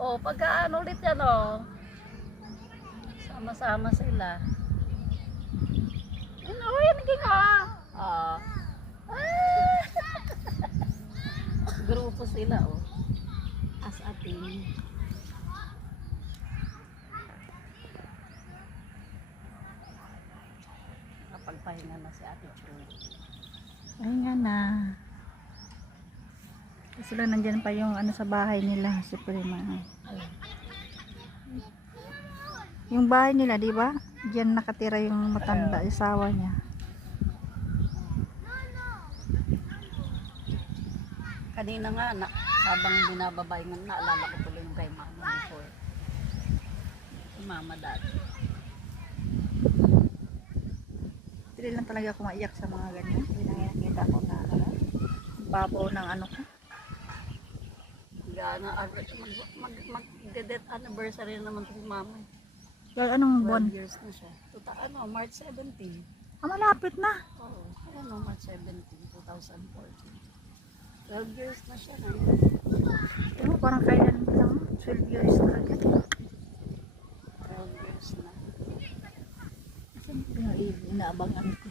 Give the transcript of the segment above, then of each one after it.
Oh, pagka ano ulit yan, oh. Sama-sama sila. Ano, yan, naging, oh. Oh. Grupo sila, oh. As a team. Kapagpahinga na si Ate Chu. Pahinga na. Sila nandyan pa yung ano sa bahay nila, si Prima. Yung bahay nila, di ba? Diyan nakatira yung matanda, asawa niya. Kanina nga, habang binababay nga, naalala ko tuloy yung kay Mama before. Si Mama dati. Hindi lang talaga ako maiyak sa mga ganyan. Hindi lang nakita ko na babaw ng ano ko. Mag-death anniversary naman si Mama. Kaya anong buwan? 12 years na siya. March 17. Malapit na. Oo, March 17, 2014. 12 years na siya na. Pero parang kailan lang, 12 years na agad. 12 years na. Saan ko yung inaabangan ko?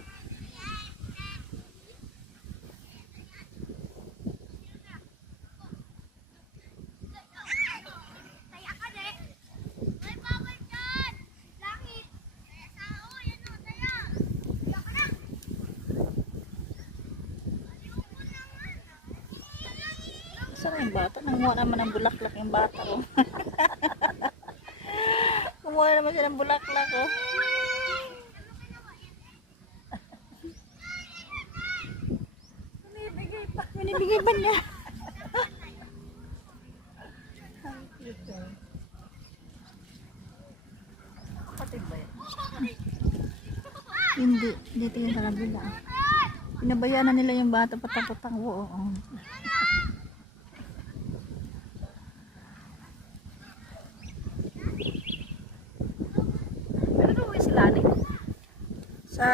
Saan yung bata? Nanguha naman ng bulaklak yung bata, oh. Kumuha naman siya ng bulaklak, oh. Binibigay pa. Binibigay ba niya? Ang cute, oh. Kapatid ba yan? Hindi. Dito yung kalabila. Pinabayaan na nila yung bata pataputang, oo. Oh. Pero uwi sila ni? Sa